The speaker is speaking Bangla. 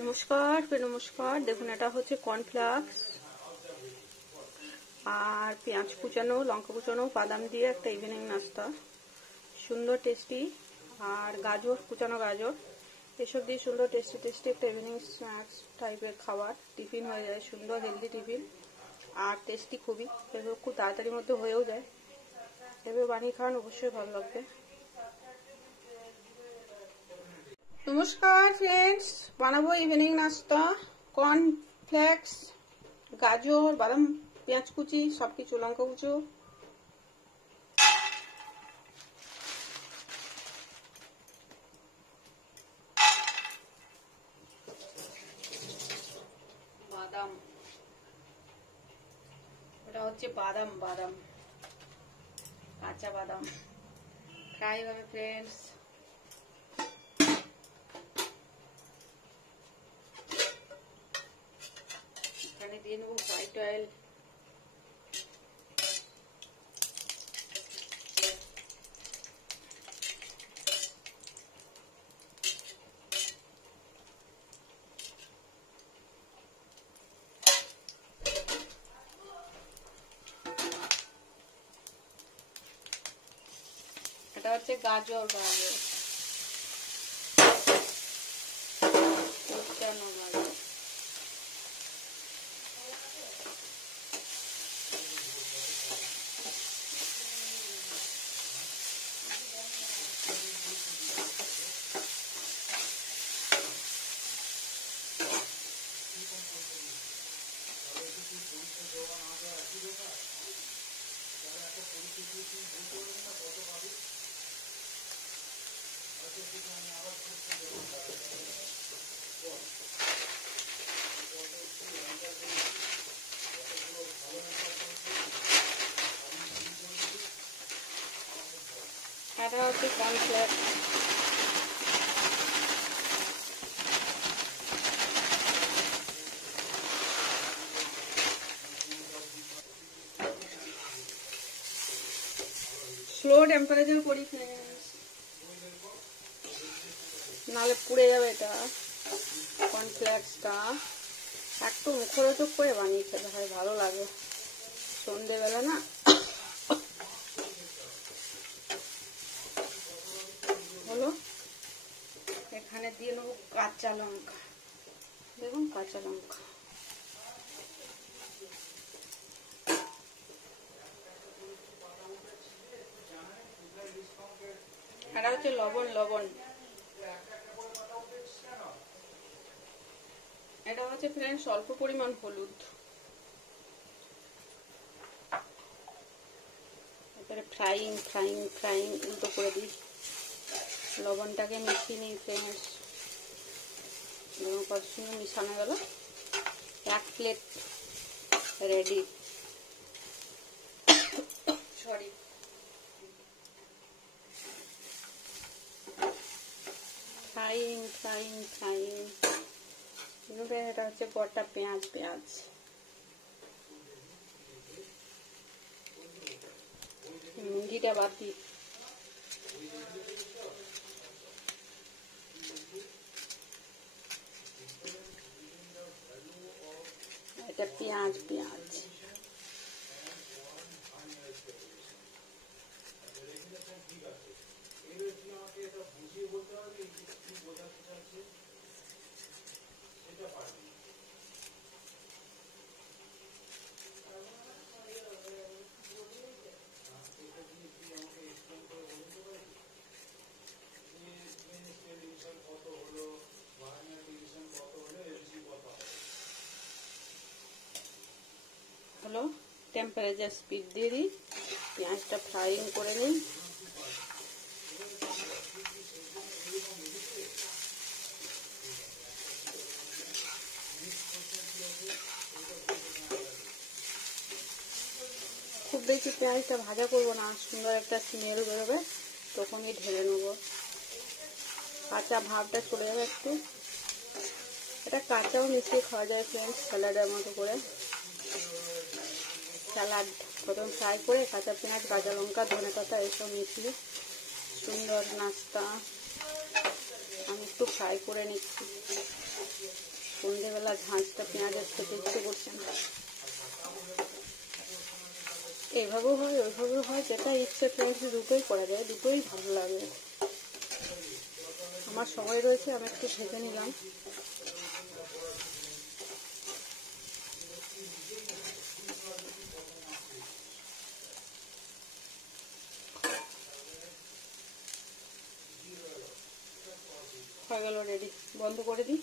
নমস্কার, নমস্কার। দেখুন, এটা হচ্ছে কর্নফ্লেক্স আর পেঁয়াজ কুচানো, লঙ্কা কুচানো, বাদাম দিয়ে একটা ইভিনিং নাস্তা, সুন্দর টেস্টি। আর গাজর, কুচানো গাজর, এসব দিয়ে সুন্দর টেস্টি টেস্টি একটা ইভিনিং স্ন্যাক্স টাইপের খাবার। টিফিন হয়ে যায়, সুন্দর হেলদি টিফিন আর টেস্টি খুবই। এগুলো খুব তাড়াতাড়ির মধ্যে হয়েও যায়। এভাবে বানিয়ে খাওয়ান, অবশ্যই ভালো লাগবে। নমস্কার ফ্রেন্ডস, বানাবো ইভিনিং নাস্তা। কর্নফ্লেক্স, গাজর, বাদাম, পেঁয়াজ কুচি, সবকিছু, লঙ্কা কুচো। বাদাম, এটা হচ্ছে বাদাম, বাদাম, কাঁচা বাদাম ফ্রাই হবে ফ্রেন্ডস। এখানে দিয়ে নেবো হোয়াইট অয়েল, এটা হচ্ছে গাজর, গাজর কুচানো গাজর, এটা হচ্ছে কর্নফ্লেক্স। স্লো টেম্পারেচার করি ফ্রেন্ডস, নাহলে পুড়ে যাবে। এটা কর্নফ্লেক্সটা একটু মুখরোচক করে বানিয়ে খেতে হয়, ভালো লাগে সন্ধেবেলা না। হলো, এখানে দিয়ে নেবো কাঁচা লঙ্কা। দেখুন, কাঁচা লঙ্কা, এটা হচ্ছে লবণ, লবণ। এটা হচ্ছে ফ্রেন্ডস অল্প পরিমাণ হলুদ। এবারে ফ্রাইং ফ্রাইং ফ্রাইং উল্টো করে দিই। লবণটাকে মিশিয়ে নিই ফ্রেন্ডস। কত সুন্দর মিশানো গেল। এক plate ready. Sorry, frying frying frying. এটা হচ্ছে গোটা পেঁয়াজ, পেঁয়াজ মুরগিটা বাদ দিই। এটা পেঁয়াজ, পেঁয়াজ হলো। টেম্পারেচার স্পিড দিয়ে দিই, পেঁয়াজটা ফ্রাইং করে নিই। খুব বেশি পেঁয়াজটা ভাজা করবো না, সুন্দর একটা স্মেল বেরোবে, তখনই ঢেলে নেবো। কাঁচা ভাবটা চলে যাবে একটু। এটা কাঁচাও মিশিয়ে খাওয়া যায় ফ্রেন্ডস, স্যালাডের মতো করে। স্যালাড প্রথম ফ্রাই করে কাঁচা পেঁয়াজ, কাঁচা লঙ্কা, ধনেপাতা এসব মিশিয়ে সুন্দর নাস্তা। আমি একটু ফ্রাই করে নিচ্ছি। রাত্রেবেলা ঝাঁঝটা পেঁয়াজের খেতে ইচ্ছে করছে না। এইভাবেও হয় ওইভাবেও হয়, যেটা ইচ্ছে ফ্রেন্ডস দুটোই করা যায়, দুটোই ভালো লাগে। আমার সময় রয়েছে, আমি একটু ভেজে নিলাম। হয়ে গেল রেডি, বন্ধ করে দিই।